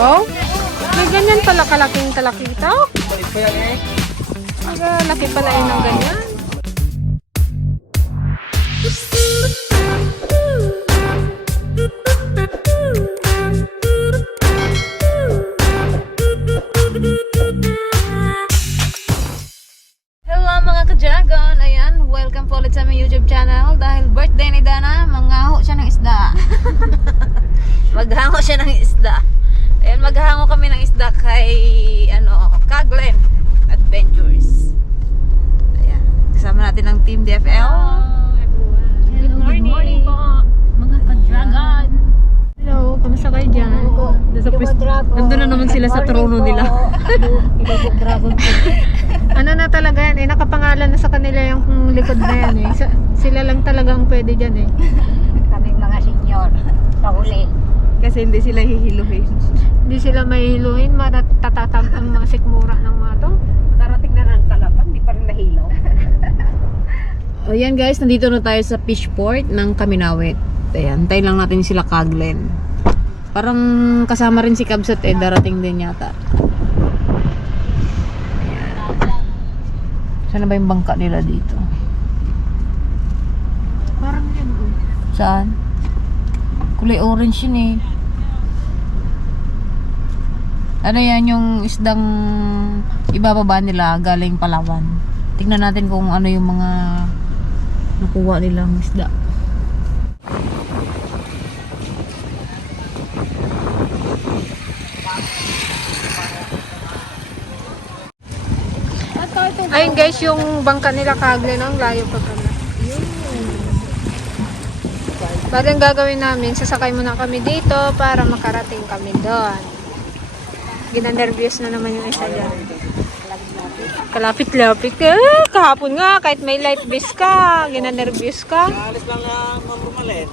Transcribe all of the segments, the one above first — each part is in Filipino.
Wow, may ganyan pala kalaking talakita. Balik pa yan eh. Laki pala yun ng ganyan. Hello mga ka-dragon! Ayan, welcome po ulit sa aming YouTube channel. Dahil birthday ni Dana, manghaho siya ng isda. Maghango siya ng isda. Ayan, maghango kami ng isda kay Kaglen Adventures. Ayan, kasama natin ang Team DFL. Good morning po mga ka-dragon. Hello, kamusta kayo dyan? Nandun na naman sila sa trono nila. Ano na talaga yan eh, nakapangalan na sa kanila yung likod na yan eh. Sila lang talagang pwede dyan eh. Kaming mga senyor, pahuli. Kasi hindi sila hihiluhin. Hindi sila mahihiluhin, matatatag ang mga sikmura ng mga to. Darating na ng kalapan, di pa rin nahilaw. O yan guys, nandito na tayo sa Fishport ng Kaminawit. Ayan, tayo lang natin sila Kaglen. Parang kasama rin si Kabsat eh, darating din yata. Ayan. Saan na ba yung bangka nila dito? Parang yan oh. Saan? Kulay orange yun eh. Ano yan yung isdang ibababa nila galing Palawan. Tingnan natin kung ano yung mga nakuha nilang isda. Ayun guys, yung bangka nila Kaglen ang layo pa pala. Bali ang gagawin namin, sasakay muna kami dito para makarating kami doon. Ginanervyos na naman yung isa dyan. Kalapit-lapit. Kahapon nga, kahit may light breeze ka, ginanervyos ka. Alis lang na marumalin.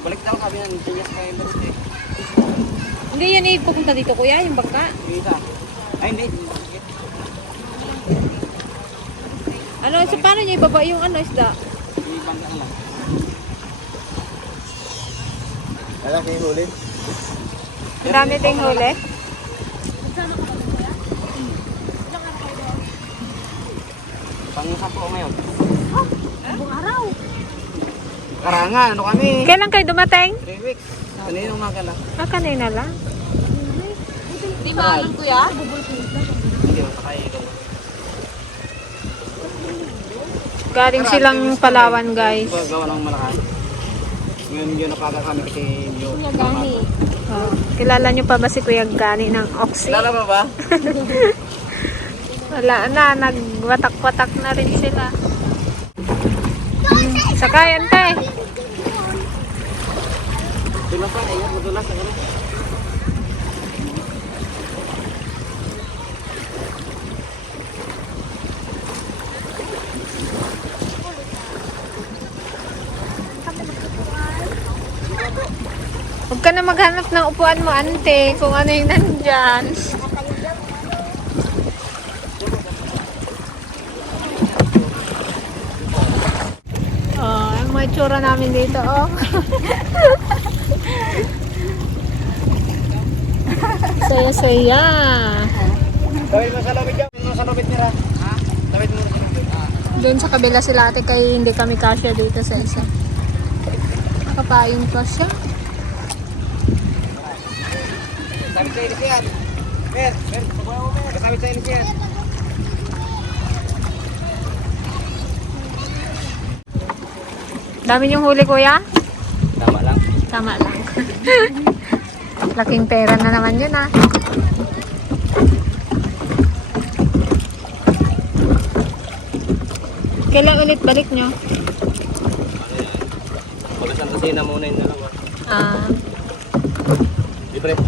Balik daw kami ng Tigas kay Merce. Hindi yan eh, pupunta dito kuya, yung bangka. Isa. Ay hindi. Ano, so paano niya ibaba yung isda? Ibang ka lang. Wala kayo huli. Ang dami ding huli. Pangisa po ngayon. Buong araw. Karanga, ano kami? Kailan kayo dumating? 3 weeks. Kanina umaga lang. Kanina lang. Di maalang kuya? Hindi masakay ito. Galing silang Palawan guys. Gawa ng Malacan. Ngayon yun napaga kami kasi yung Gani. Oh, kilala nyo pa ba si Kuya Gani ng Oxy? Kilala mo ba? Wala na, nagwatak-watak na rin sila. Sakayan tayo. Dulas pa, ingat madulas. Huwag ka na maghanap ng upuan mo, ante, kung ano yung nandyan. Oh, yung mga itsura namin dito, oh. Saya-saya. Tawid mo sa lobit dyan. Tawid mo sa lobit nila. Ha? Tawid mo sa lobit. Doon sa kabila sila ate, kaya hindi kami kasya dito sa isa. Nakapayong pa siya. Tawid sa inis yan. Mer, pagbawa mo mer. Tawid sa inis yan. Dami yung huli, kuya? Tama lang. Tama lang. Laking pera na naman yun, ah. Kailan ulit balik nyo? Pagkasang kusina muna yung dalawa. Ah, Libre.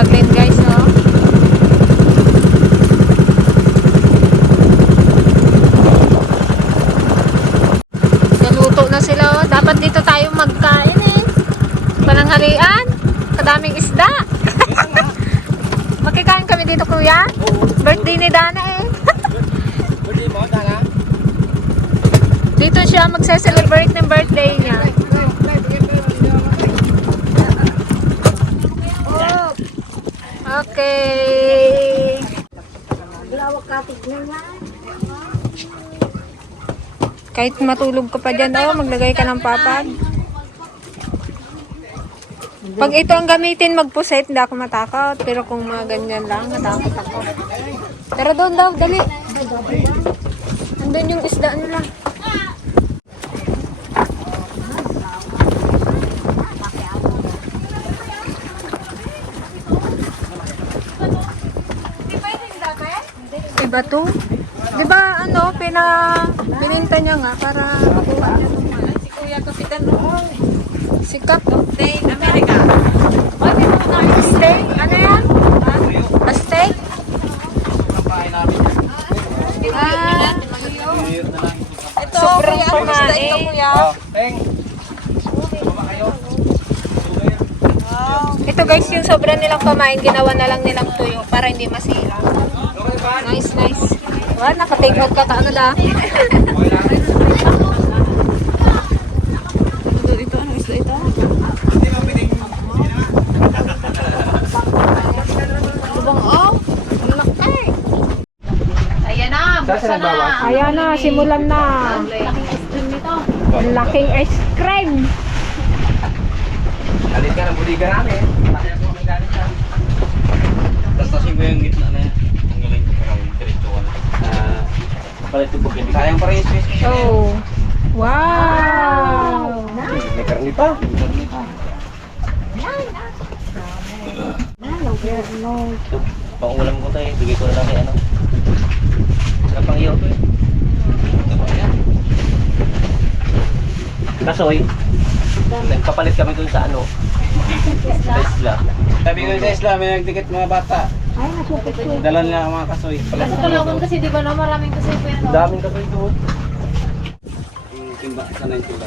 Raglan guys, oh. Naluto na sila, oh. Dapat dito tayo magkain eh. Pananghalian. Kadaming isda. Makikain kami dito, kuya. Birthday ni Dana eh. Birthday mo, Dana? Dito siya magse-celebrate ng birthday niya. Okay. Kahit matulog ka pa dyan, oh, maglagay ka ng papag. Pag ito ang gamitin magpuset, hindi ako matakot. Pero kung mga ganyan lang, natakot ako. Pero doon daw, dali. Andun yung isda nila. Iba to? Di ba ano, pininta niya nga para makuha niya itong Si Kuya Kapitan noon. sikat. Dane, America. Steak? Ano yan? A steak? Ito, Sobrang Kuya, ano isda ito, kumain. Kuya? Teng. Baba kayo. Ito guys, yung sobra nilang pamain, ginawa na lang nilang tuyo para hindi masira. Okay ba? Nice, nice. Wow, naka-take out ka ano da? Okay lang. Ito, ano isda ito? Hindi mo pining. Lubang, oh. Ang laki. Ayan na, buksan na. Ayan na, simulan na. Laking ice cream nito. Laking ice cream. Galit ka ng budiga namin. Pati ako may galit ka. Tastasin ko yung gitna na yan. Ang galing ko parang diretso ka na. Palit yung bukid. Sayang pa rin yung space. Oh. Wow. May karni pa. Ito, pangulam ko tayo. Bigay ko na lang kay ano. Kapang iyo. Kasoy. Nagpapalit kami dun sa ano. Tesla. Sabi ko sa Isla, may nagdikit mga bata. Dala nila ang mga kasoy. Kasi talagang kasi di ba no, maraming kasi po yan. Daming kasoy doon. Yung timba, sana yung timba.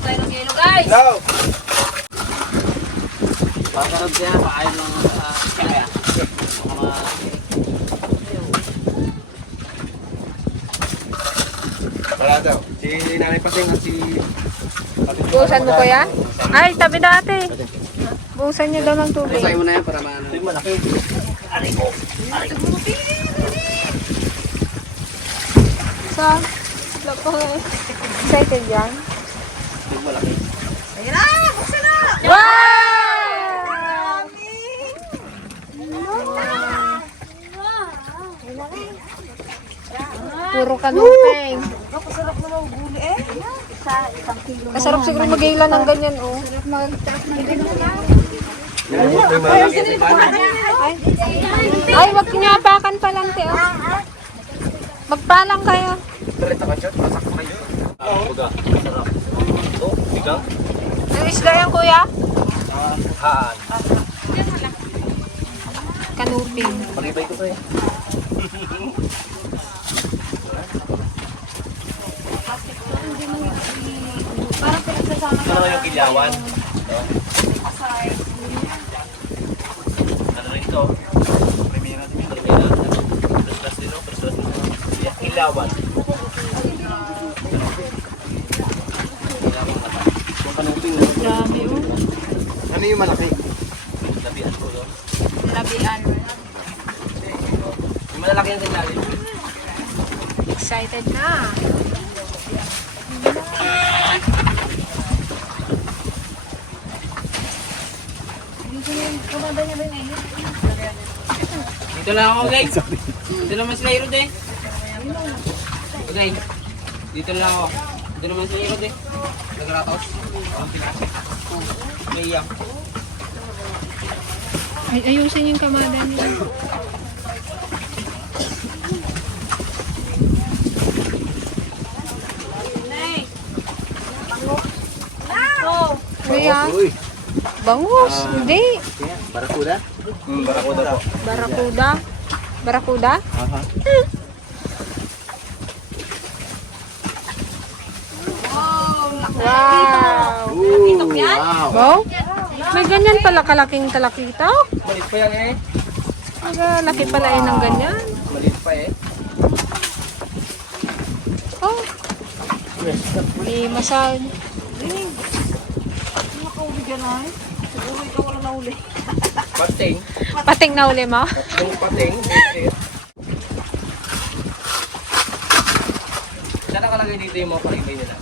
Tayo ng yelo, guys. Hello! Pakarod siya, paayon ng kaya. Mga... Wala daw. Si Nanay Paseng at si... Buusan mo kuya? Ay, tabi dati. Buusan niyo daw ng tubig. Pasay mo na yan para maano. Ito yung malaki. Saan? Excited yan? Ito yung malaki. Ayan na, buksan na. Wow! Puro kanupeng. Masarap naman guli eh. Masarap siguro mag-ila ng ganyan, oh. Ay, wag niyo apakan pa lang, te, oh. Magpalang kayo. Baga. Sarap. Ito, bigang. Ang isda yan, kuya? Haan. Kanuping. Palibay ko tayo. Parang pinagsasama. Ano yung kilyawan? Ito. Ano rin ito? Primera. Plus dito. Kilyawan. Yung kanuping. Dami oh. Ano yung malaki? Labian ko doon. Labian. Yung malalaki yung sandali. Excited na. Dito lang ako, guys. Dito naman sila Irod eh. Okay. Dito lang ako. Dito naman sila Irod eh. Nagrataos. May iyak. Ay, ayusin yung kamada niya. Ano yan? Bangus? Hindi. Barakuda? Barakuda po. Barakuda? Barakuda? Aha. Wow! Wow! Wow! May ganyan pala kalaking talakita. Malit pa yan eh. Laki pala yun ng ganyan. Malit pa eh. Oh. May masal. Pating. Pating na uli mo? Yung pating. Saan nakalagay dito yung mga palibay nila?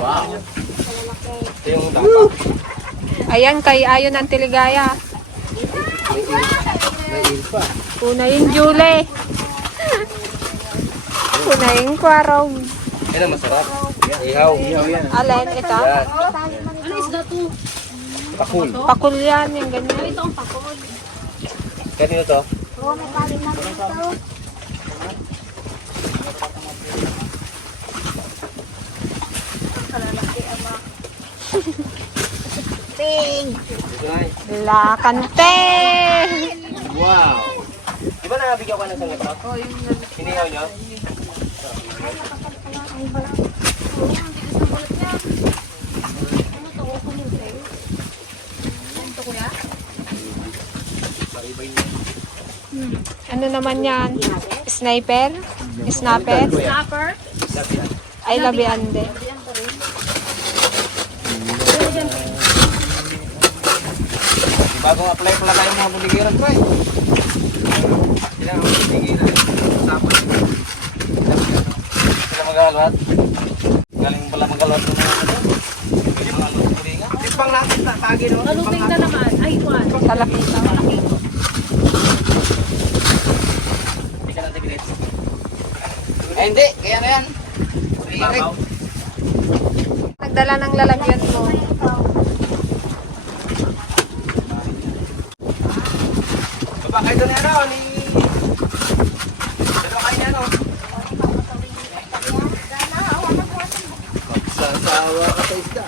Wow. Ito yung dapat. Ayan, kay Ayon ang Tiligaya. Una yung Julie. Una yung Kwarog. Yan ang masarap. Ihaw. Ihaw yan. Alin, ito? Yan. Ano isda to? Pakul. Pakul yan, yung ganyan. Ito ang pakol. Kanino to? Dito na eh. Lakante! Wow! Di ba nabigyan ka ng sangat pa? Oo, yung hinihaw nyo? Ano naman yan? Sniper? Snapper? Snapper. Ay, labiande. Bagong apply pala tayo mga buligiran ko eh. Sila ang buligiran. Tapos. Sila maghalwat. Galing pala maghalwat ng mga ano. Galing mga alot buligan. Tipang natin tagi no? Aluting na naman. Ay, Juan. Talakita. Hindi ka natin grades. Eh hindi, kaya na yan. Babaw. Nagdala ng lalagyan mo. Baba kayo doon ano ni... Dalawa kayo na ano. Magsasawa ka sa isda.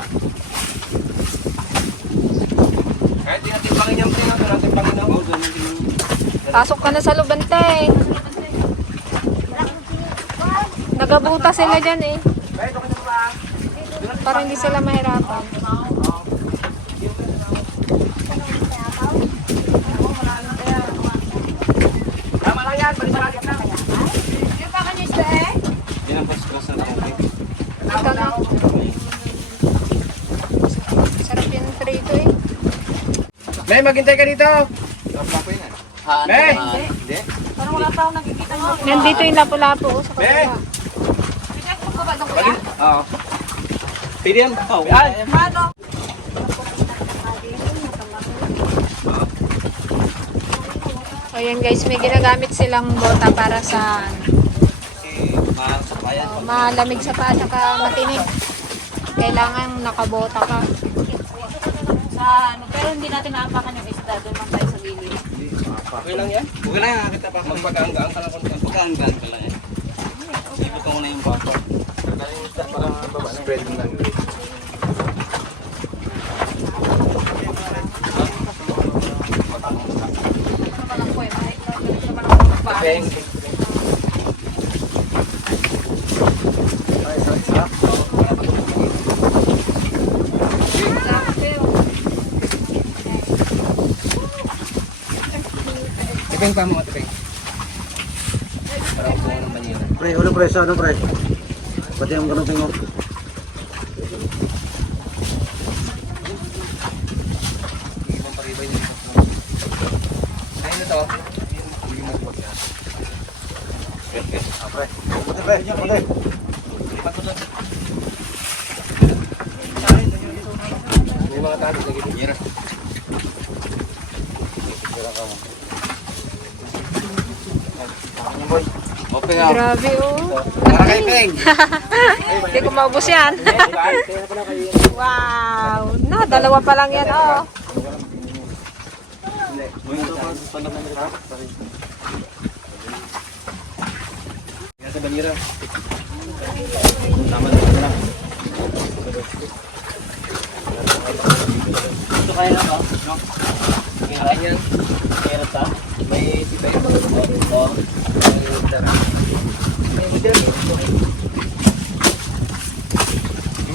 Kahit di natin pangin yung prino, doon natin pangin ako. Pasok ka na sa lubante. Nagabuta sila dyan eh. Para hindi sila mahirapan. Tama lang yan, balik-balik na. Yan ang pas-pas na tangkay. Ito na. Sarap yung prito eh. May, maghintay ka dito. May! Hindi? Parang wala pa akong nakikita mo. Nandito yung lapu-lapu oh, sa May! kabila. Oo. Pwede yan. Ay! So yan guys, may ginagamit silang bota para sa malamig sa paa at matinig. Kailangan nakabota ka. Sa ano, pero hindi natin naapakan yung isda. Doon lang tayo sa gilid. Okay lang yan. Okay lang yan, kita pa. Magpaganggaan ka lang kung Pagkaanggaan ka lang yan. Silipot ko na yung bata. spread mo lang. Okay. Tipeng pa mo, tipeng. Parang po ng banyo. Pre, ulo pre, sa ano pre? Pati yung ganun tingog. Ibang paribay nito. Ayun na to. Pre, pati pre, pati. May mga tali lagi dito. Yera. Open nga. Grabe oh. Para kay Peng. Hindi ko maubos yan. Wow. Na, dalawa pa lang yan oh. Yan sa banira. Tama na lang.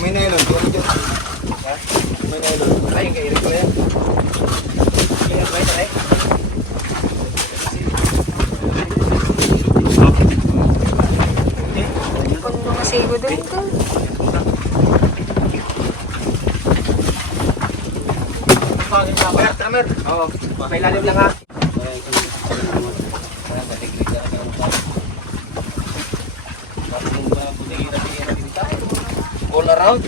May nylon. May nylon. Ay, kay Eric ko yan. Kaya ba ito eh? Kung mga sigo doon ko. Oo, may lalim lang ha. All around.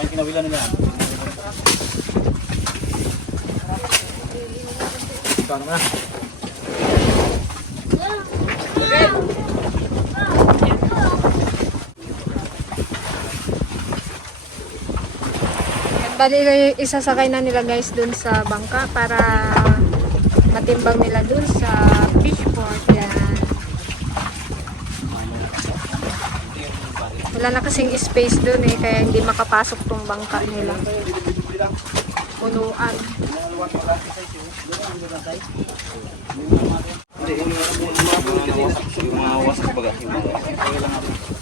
Ay, kinawila nila. Ikaw naman. Bali, isasakay na nila guys dun sa bangka para matimbang nila dun sa fishport. Yan. Wala na kasing space dun eh, kaya hindi makapasok tong bangka nila. Punuan. Yung mga wasak baga. Yung mga wasak.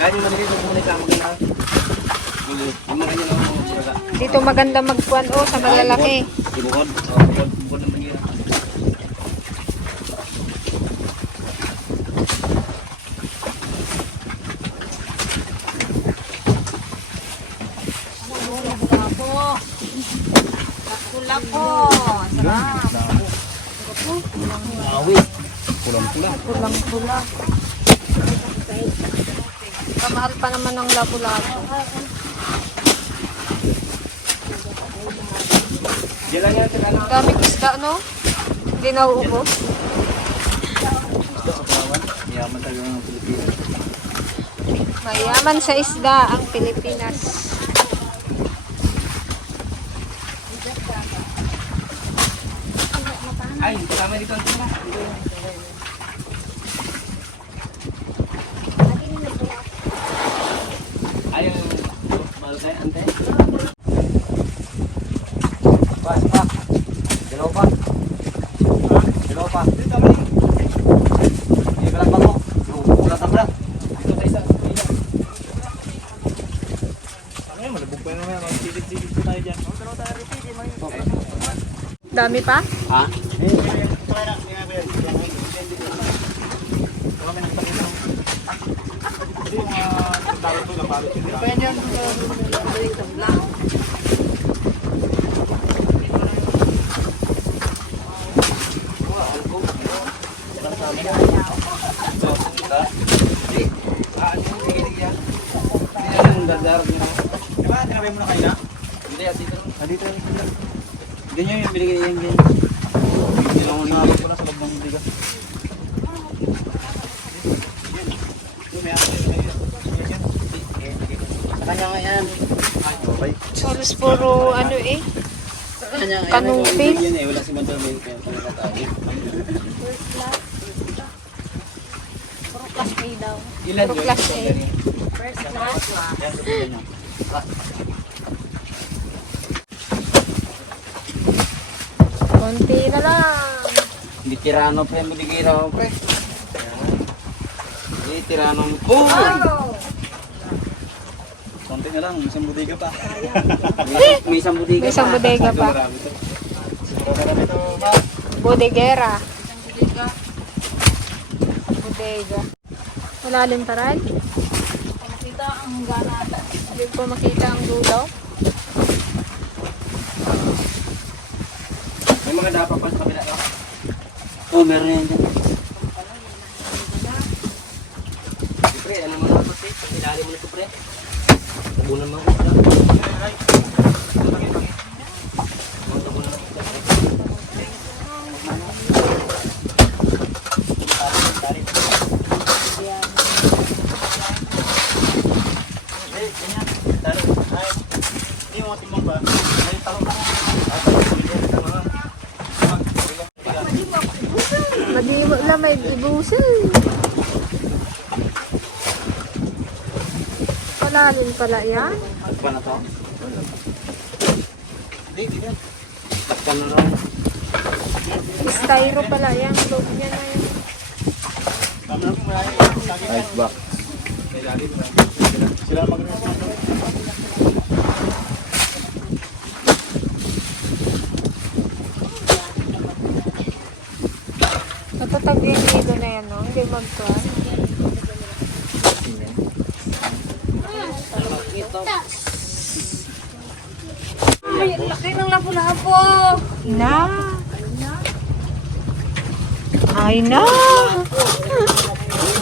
Kaya nyo manilito muna sa mga lang. Yung mga nyo lang mga Dito maganda magkuhan sa malalaki. Ibukod. bukod ng mangira. Pulang-pula. Kamahal pa naman ng lapu-lapu. Diyan lang yan sila na. Daming isda, no? Hindi nauubos. Yaman tayo ng Pilipinas. Mayaman sa isda ang Pilipinas. Ay, kasama dito ang tuna. Ay, balay, ante. Pa. Dilaw pa. Dilaw pa. Hindi ka lang bago. Ulat. Dito tayo sa. Malabog pa naman. Sigit-sigit pa tayo dyan. Dami pa? Ha? Diba? Tinabay mo na kayo na? Hindi, dito. Dito yung sila. Hindi nyo yung binigay yan dyan. Hindi lang ulit ko lang sa loob ng bigas. Sa kanya nga yan. Okay. Solos puro ano eh. Sa kanya nga yan. Kanupis. Yan eh, wala si Mandamin. Kaya nakatabi. Class A daw. Ilan Puro yun? class A. First class. Yan, sabihin nyo. Konti na lang. Hindi tirano pre, budigira mo pre. Hindi tirano mo. Oh! Konti na lang, isang budiga pa. May isang budiga May isang bodega pa. Marami to. Marami to, ma. Bodegera. Bodega. Malalim pa rin. Makita ang ganata. Hindi ko makita ang dulo. May mga dapat pa sa kabila ka. Oh, meron yan dyan. Pre, ano mo na pre? Ilalim mo na ito pre. Tabunan mo ako. Tabunan mo ako. Hindi mo timbang ba? Ay, talong ka. Madiwa lang may ibusin. Palalin pala yan. Takpan na to? Hindi yan. Takpan na lang. Styro pala yan. Loob niya na yan. Ice box. Sila mag Natatag yung hilo na yan, no? Hindi magkuhan. Ay, ang laki ng lapu-lapo. Na! Ay na!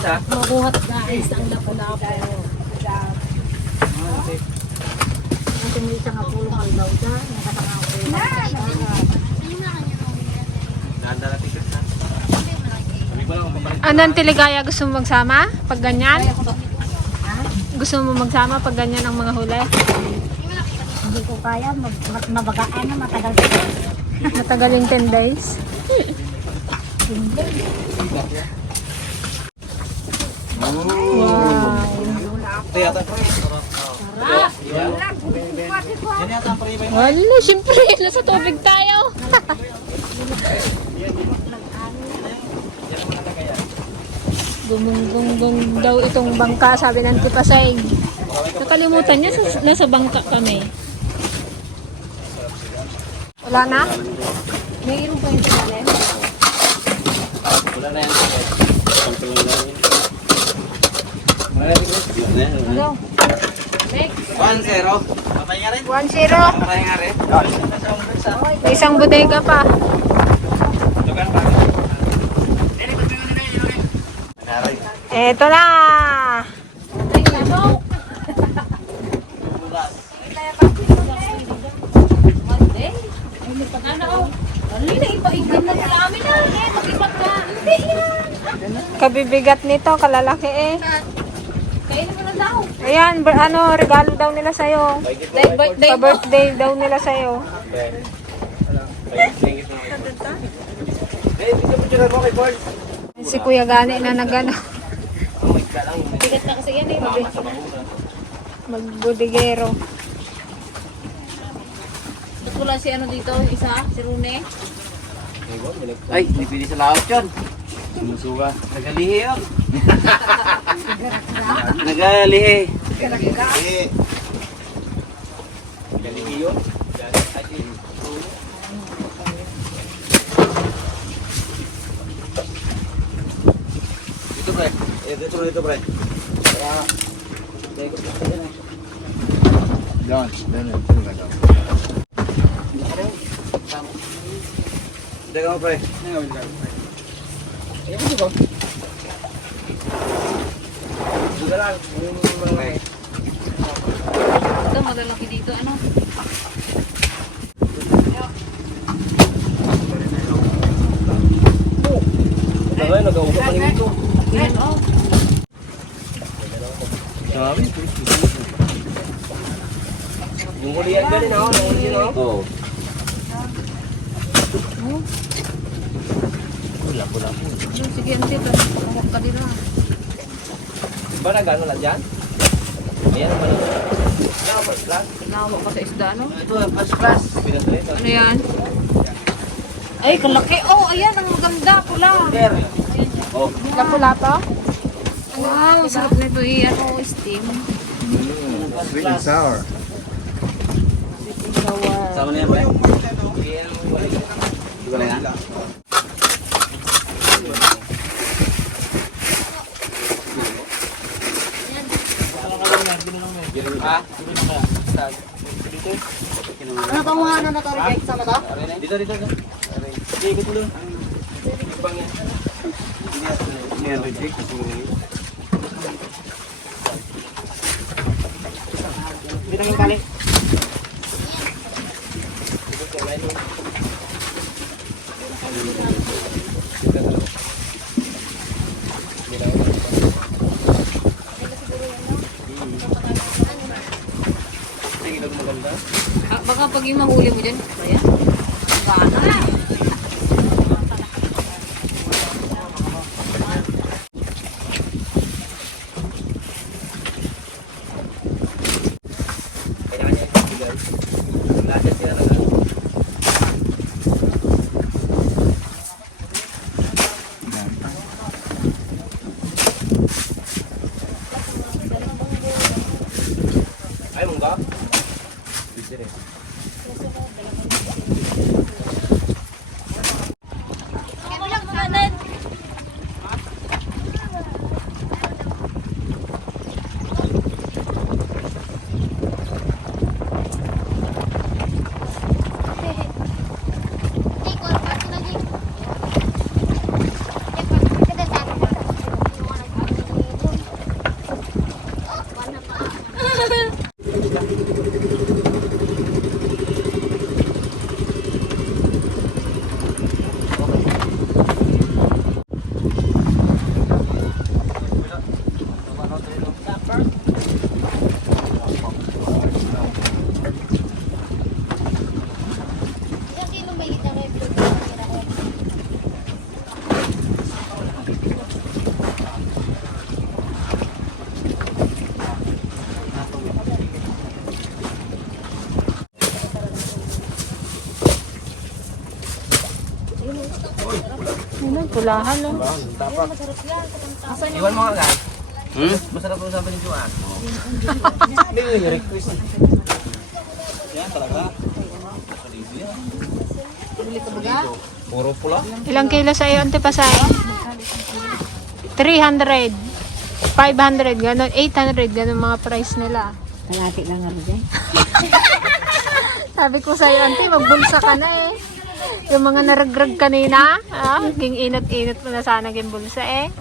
Makuhat guys ang lapu-lapo. Anong Tiligaya gusto mo magsama? Pag ganyan? Gusto mo magsama pag ganyan ang mga huli? Hindi ko kaya, mabagaan na matagal. Matagaling 10 days. Wow. Ito yata. Wala, siyempre, nasa tubig tayo. Gumunggong daw itong bangka, sabi ng Tipasay. Nakalimutan niya, nasa bangka kami. Wala na? Mayroon pa yung sinalim. Wala na yan. Sample lang lang. Wala na. Go. Next. 1-0. 1-0. Patay nga rin. May isang bodega pa. Eto na! Kabibigat nito, kalalaki eh. Kainin mo na daw. Ayan, regalo daw nila sa'yo. Birthday mo. Pa-birthday daw nila sa'yo. Si Kuya Gani na nagano. Bigat na kasi yan eh. Magbodigero. Ba't wala si ano dito? Isa? Si Rune? Ay, hindi pwede sa laot yun. Sumusuka. Nagalihi yun. Nagalihi. Galing yun. Ito pre. Dito pre. Yan. Teka mo pre. Ito malalaki dito. Ano? Ay, nag-uusap pa rin ito. Yan oh. Sabi. Yung huli yan galing ako. Yung huli yun ako. Oo. Sige, ano dito? Huwag ka dito. Ba nag-ano lang dyan? Ayan naman. First class. Nawa ka sa isda, ano? Ito, first class. Pinas na ito. Ano yan? Ay, kalaki. Oh, ayan. Ang maganda. Pula. Oh. Lapu-lapo? Wow, sarap nito eh. Ano, steam. Sweet and sour. Sama na yan pre. Ito na yan. Ha? Ano ka mga na to-reject sa mata? Dito. Sige, ikot mo doon. Ibang yan. Hindi yan reject. Dito yung kali. Baka pag yung mahuli mo dyan. Ayan. Gana. Ano, pulahan no? Iwan mo nga guys. Masarap ang sabi ni Juan. Hindi yung request. Yan talaga. Puro pula. Ilang kilo sa iyo, Ante Pasay? 300. 500, ganun. 800, ganun mga price nila. Kalati lang nga dyan. Sabi ko sa'yo, Ante, magbulsa ka na eh. Yung mga naragrag kanina, ging inat-inat mo na sana ging bulsa eh.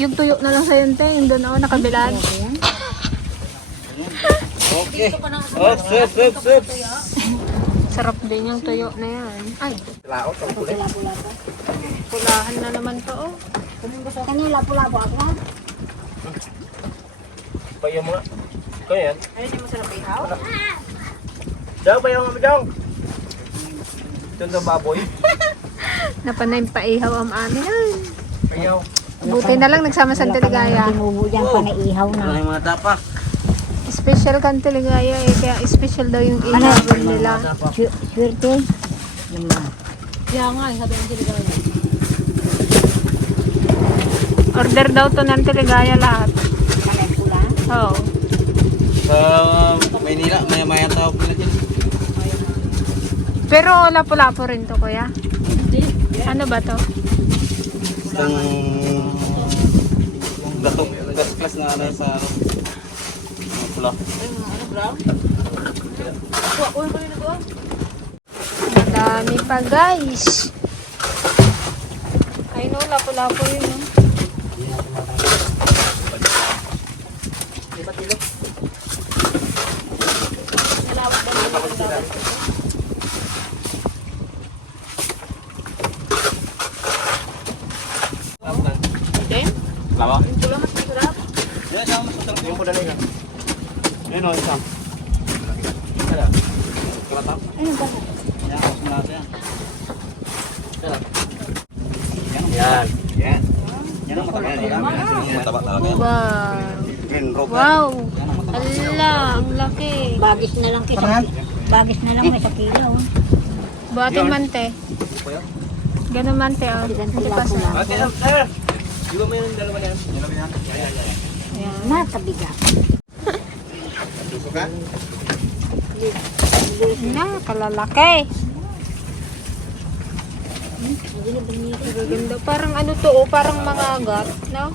Yung tuyo na lang sa'yo, Ante, yung doon nakabilad. Okay. Oh, sip. Sarap din yung tuyo na yan. Ay, pulahan na naman to oh. Kanila pula-pula ako ha. Bayaw mo nga. Ikaw yan. Ayun yung masarap ihaw. Diyaw, bayaw nga mo diyaw. Ito ang baboy. Napanay paihaw ang amin. Ay, Bayaw. buti na lang nagsama sa Teligaya. Tinubo dyan pa na ihaw na. Ano yung mga tapak? Special kan Teligaya eh. Kaya special daw yung ihaw nila. Swerte. Kaya nga, sabi ng Teligaya. Order daw to ng Teligaya lahat. Kanay pula. Oo. Sa Maynila, maya-maya tawag nila dyan. Pero lapu-lapu rin to, kuya. Ano ba to? Isang gatok, first class na ano sa ano. Mga pula. Dami pa guys. Ay no, lapu-lapu yun. No? Lama? Yan, sama mas masarap. Yung pudalay ka. Yan o, isang. Kada. Kalatap. Yan, mas malasa yan. Kada. Yan. Yan. Yan ang mataba. Yan ang mataba talaga yan. Wow. Green rope. Wow. Ala, ang laki. Bagis na lang kisa. Bagis na lang may sa kilo. Buhatin man te. Ganun man te. Oh. Hindi pa sa. Ate, sir. Di ba may dalawa yan? Dalawa yan? Ayan na, tabigat. Suso ka? Na, kalalaki. Gaganda. Parang ano to, oh, parang mga agat, no?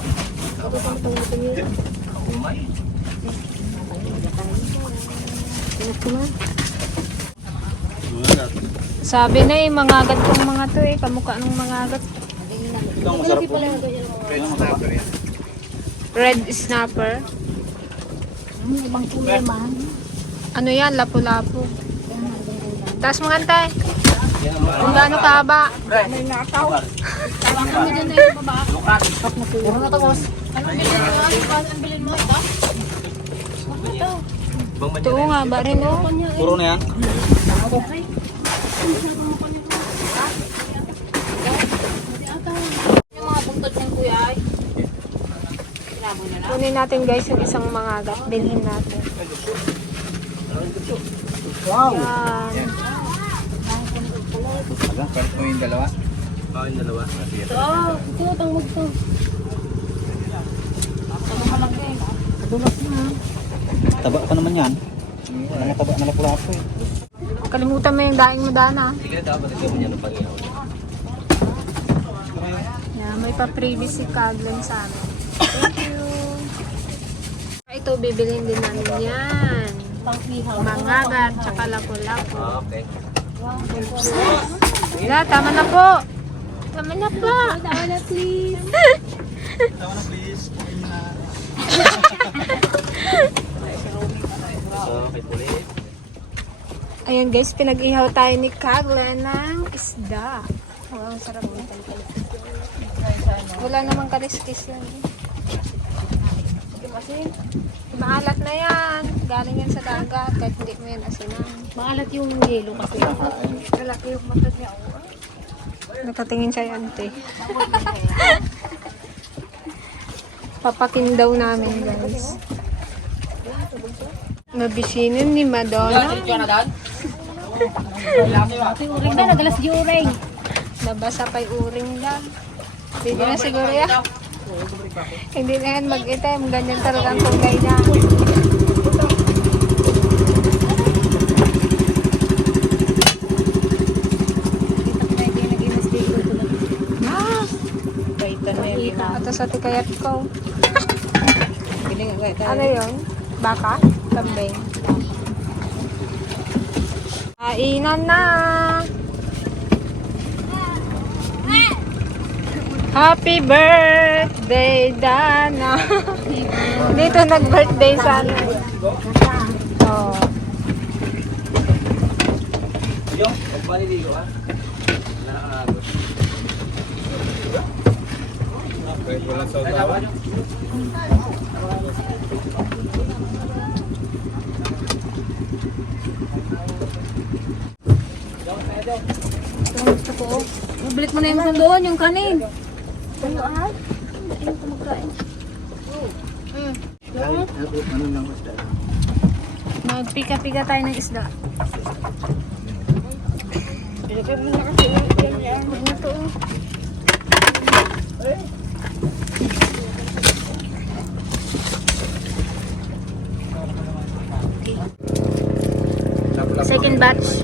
Sabi na eh, mga agat kong mga to eh. Kamukha ng mga agat. Ito ang masarap po. Red snapper yan. Red snapper. Ibang kulay man. Ano yan? Lapu-lapu. Taas mo nga tay. Kung gaano kahaba. May nakaw. Tawag kami dyan na yung baba. Puro na to, boss. Anong bilhin mo? Anong bilhin mo? Ito? Ito nga ba rin oh. Puro na yan? Yung mga buntod ng kuya ay. Kunin natin guys yung isang mga agat. Bilhin natin. Wow! Yan. Palit mo yung dalawa? Oo, yung dalawa. Ito, tangog to. Taba pa naman yan. Namataba na pula ako eh. Kalimutan mo yung daing mo, Dana. Sige, dapat ito mo niya ng pag-ihaw. Yeah, may pa-freebie si Kaglen sa amin. Thank you. Ito, bibilhin din namin yan. Mangagat, tsaka lapu-lapu. Okay. Yeah, tama na po. Tama na po. Tama na, please. Tawa na please. Okay, ulit. Ayun guys, pinag-ihaw tayo ni Kaglen ng isda. Wow, ang sarap nito. Wala namang kaliskis yan. Kasi maalat na yan. Galing yan sa dagat kahit hindi mo yan asinan. Maalat yung yelo kasi. Lalaki yung mata niya. Nakatingin siya yan, ante. Papakin daw namin guys. Nabisinin ni Madonna. Diretso na daan. Uring na, nagalas di uring. Nabasa pa'y uring lang. Hindi na siguro yan. Hindi na yan mag-item. Ganyan talaga ang tunggay niya. Ito sa tikayat ko. Ano yun? Baka? Kambing. Kainan na! Happy birthday, Dana! Dito nag-birthday sa ano. Oh. Yo, pagpaliligo ha. Nakakagod. Kahit walang sausawan. Gusto ko. Mabalit mo na yung sundoon, yung kanin. Ano lang basta. Magpika-pika tayo ng isda. Second batch.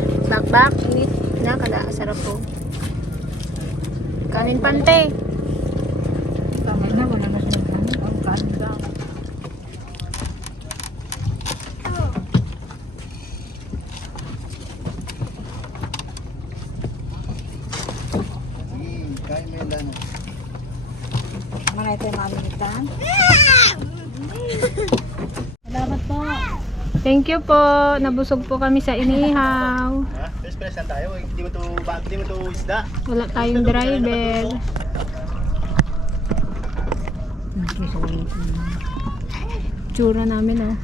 Back. Init na. Kada sarap po. Kanin pante. Kain mo yan Dana. Manay tayo mamimitan. Salamat po. Thank you po. Nabusog po kami sa inihaw. Ha? Express lang tayo. Hindi mo to isda. Wala tayong driver. Tsura namin oh.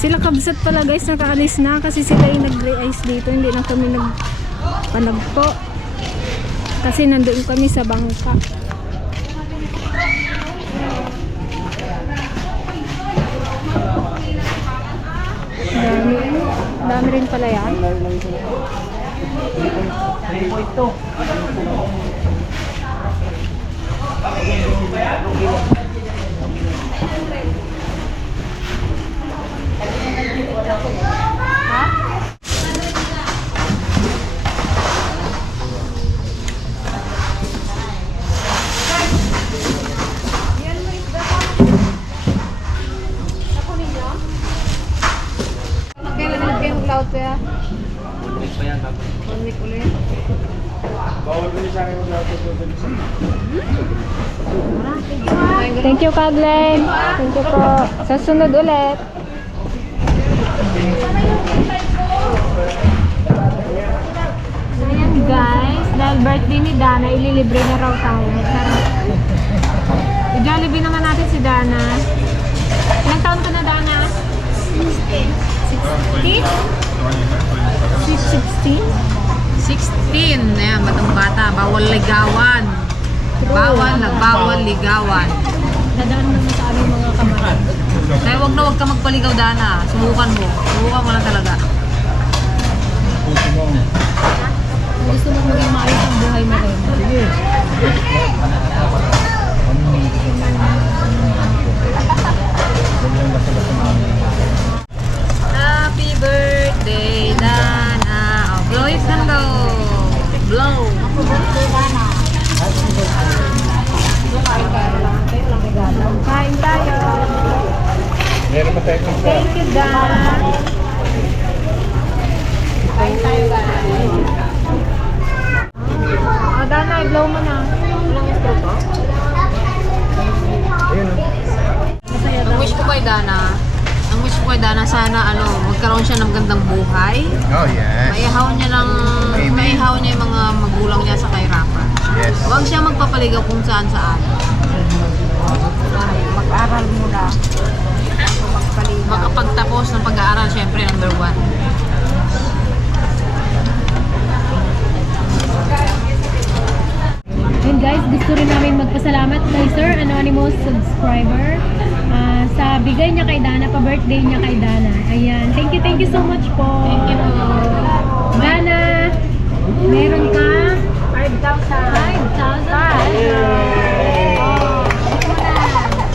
Sila kabsat pala guys, nakaalis na kasi sila yung nag-dry ice dito, hindi lang kami nagpanagpo kasi nandoon kami sa bangka. Dami rin pala yan. Kailan kayo mag-loud kaya? Ulit pa yan, tapos. Bawal ko sa akin Thank you, Kaglen. Thank you po. Sa sunod ulit. Ayan guys, dahil birthday ni Dana, ililibre na raw tayo. I-Jollibee naman natin si Dana. Ilang taon ka na, Dana? 16? 16? 16. Ayan, batang bata. Bawal ligawan. Bawal ligawan. Nadaan naman sa aming mga kamarad. Kaya wag ka magpaligaw, Dana. Subukan mo lang talaga. Gusto mo maging maayos ang buhay mo rin. Sige. Happy birthday, Dana. Oh, blow it candle. Blow. Kain tayo. Meron pa tayo Thank you, guys. Kain tayo, guys. Oh, Dana, i-blow mo na. Walang straw pa? Ang wish ko kay Dana, sana magkaroon siya ng gandang buhay. Oh, yes. Maihaw niya yung mga magulang niya sa kahirapan. Yes. Huwag siya magpapaligaw kung saan. Mag-aral muna. Makapagtapos ng pag-aaral, syempre number 1. And guys, gusto rin namin magpasalamat kay Sir Anonymous subscriber sa bigay niya kay Dana, pa-birthday niya kay Dana. Ayan. Thank you so much po. Thank you. Dana, meron ka 5,000.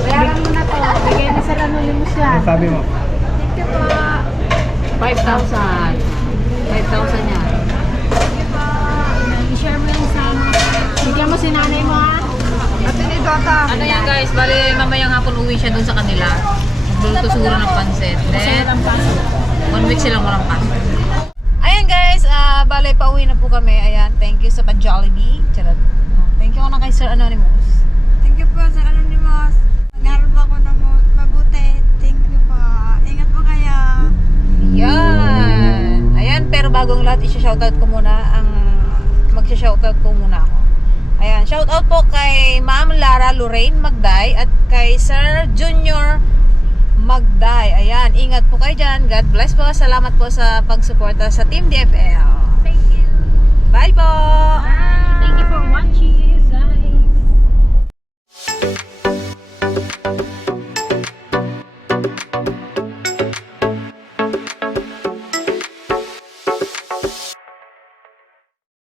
Bayaran mo na to. Bigay ni Sir Anonymous yan. Sabi mo? Thank you po. 5,000. 5,000 yan. I-share mo yan sa bigyan mo si nanay mo ha. At ini data. Ano yan guys, bali mamayang hapon uwi siya dun sa kanila. Magluluto siguro ng pansit. Then, 1 week silang walang pasok. Ayan guys, bali pauwi na po kami. Ayan, thank you sa pa-Jollibee. Charot. Thank you na kay Sir Anonymous. Thank you po, Sir Anonymous. Nag-aral po ako ng mabuti. Thank you po. Ingat po kayo. Yan. Ayan, pero bagong lahat, isa-shoutout ko muna magsha-shoutout po muna ako. Ayan, shoutout po kay Ma'am Lara Lorraine Magday at kay Sir Junior Magday. Ayan, ingat po kayo dyan. God bless po. Salamat po sa pagsuporta sa Team DFL. Thank you. Bye po! Bye. Thank you for watching.